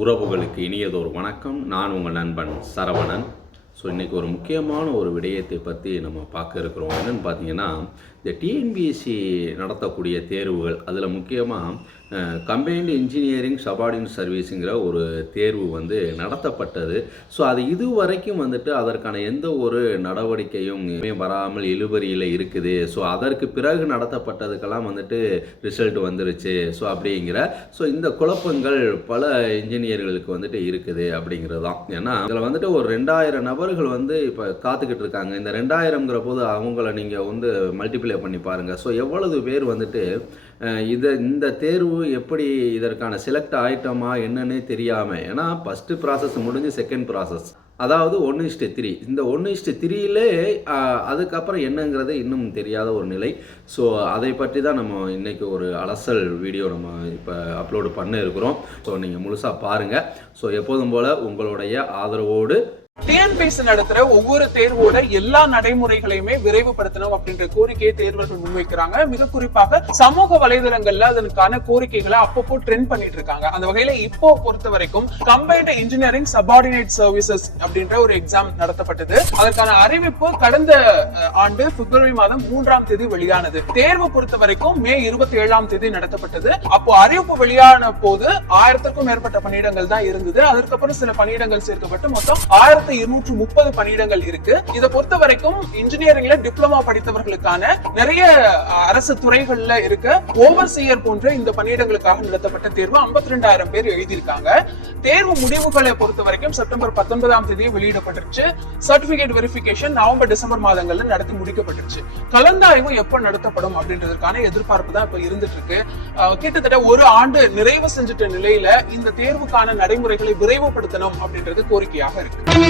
உறவுகளுக்கு இனியதொரு வணக்கம். நான் உங்கள் நண்பன் சரவணன். ஸோ இன்றைக்கி ஒரு முக்கியமான ஒரு விடயத்தை பற்றி நம்ம பார்க்க இருக்கிறோம். என்னென்னு பார்த்தீங்கன்னா இந்த டிஎன்பிஎஸ்சி நடத்தக்கூடிய தேர்வுகள் அதில் முக்கியமாக கம்பைன்டு இன்ஜினியரிங் சபார்டின் சர்வீஸுங்கிற ஒரு தேர்வு வந்து நடத்தப்பட்டது. ஸோ அது இது வரைக்கும் வந்துட்டு அதற்கான எந்த ஒரு நடவடிக்கையும் வராமல் இழுபறியில் இருக்குது. ஸோ அதற்கு பிறகு நடத்தப்பட்டதுக்கெல்லாம் வந்துட்டு ரிசல்ட் வந்துருச்சு. ஸோ அப்படிங்கிற ஸோ இந்த குழப்பங்கள் பல இன்ஜினியர்களுக்கு வந்துட்டு இருக்குது அப்படிங்கிறது தான் ஏன்னா இதில் வந்துட்டு ஒரு ரெண்டாயிரம் நபர்கள் வந்து இப்போ காத்துக்கிட்டு இருக்காங்க. இந்த ரெண்டாயிரங்கிற போது அவங்கள நீங்கள் வந்து மல்டிபிள் பண்ணி பாருங்கள் ஸோ எவ்வளவு பேர் வந்துட்டு இதை இந்த தேர்வு எப்படி இதற்கான செலக்ட் ஆயிட்டோமா என்னன்னே தெரியாமல் ஏன்னா ஃபஸ்ட்டு ப்ராசஸ் முடிஞ்சு செகண்ட் ப்ராசஸ் அதாவது ஒன்று இஷ்டு த்ரீ இந்த ஒன்று இஷ்டு த்ரீலே அதுக்கப்புறம் என்னங்கிறது இன்னும் தெரியாத ஒரு நிலை. ஸோ அதை பற்றி தான் நம்ம இன்றைக்கி ஒரு அலசல் வீடியோ நம்ம இப்போ அப்லோடு பண்ண இருக்கிறோம். ஸோ நீங்கள் முழுசாக பாருங்கள் ஸோ எப்போதும் போல் உங்களுடைய ஆதரவோடு டிஎன்பிஎஸ்சி நடத்துற ஒவ்வொரு தேர்வோட எல்லா நடைமுறைகளையுமே விரைவுபடுத்தணும் அப்படின்ற கோரிக்கையை தேர்வர்கள் முன்வைக்கிறாங்க. மிக குறிப்பாக சமூக வலைதளங்கள்ல அதற்கான கோரிக்கைகளை அப்பப்போ ட்ரெண்ட் பண்ணிட்டு இருக்காங்க. அந்த வகையில இப்போ பொறுத்த வரைக்கும் கம்பைன்டு இன்ஜினியரிங் சபார்டினேட் சர்வீசஸ் அப்படின்ற ஒரு எக்ஸாம் நடத்தப்பட்டது. அதற்கான அறிவிப்பு கடந்த ஆண்டு பிப்ரவரி மாதம் மூன்றாம் தேதி வெளியானது. தேர்வு பொறுத்த வரைக்கும் மே இருபத்தி ஏழாம் தேதி நடத்தப்பட்டது. அப்போ அறிவிப்பு வெளியான போது ஆயிரத்திற்கும் மேற்பட்ட பணியிடங்கள் தான் இருந்தது. அதற்கப்புறம் சில பணியிடங்கள் சேர்க்கப்பட்டு மொத்தம் ஆயிரத்தி இருநூற்று முப்பது பணியிடங்கள் இருக்கு. இதை பொறுத்த வரைக்கும் இன்ஜினியரிங்ல டிப்ளமா படித்தவர்களுக்கான நிறைய அரசு துறைகள்ல இருக்க ஓவர்சியர் போன்ற இந்த பணியிடங்களுக்காக நடத்தப்பட்ட தேர்வு 52000 பேர் எழுதியிருக்காங்க. தேர்வு முடிவுகளை பொறுத்த வரைக்கும் செப்டம்பர் பத்தொன்பதாம் தேதி வெளியிடப்பட்டுருச்சு. சர்டிபிகேட் வெரிபிகேஷன் நவம்பர் டிசம்பர் மாதங்கள்ல நடத்தி முடிக்கப்பட்டுருச்சு. கலந்தாய்வு எப்ப நடத்தப்படும் அப்படின்றதுக்கான எதிர்பார்ப்பு தான் இப்ப இருந்துட்டு இருக்கு கிட்டத்தட்ட ஒரு ஆண்டு நிறைவு செஞ்சுட்ட நிலையில இந்த தேர்வுக்கான நடைமுறைகளை விரைவுபடுத்தணும் அப்படின்றது கோரிக்கையாக இருக்கு.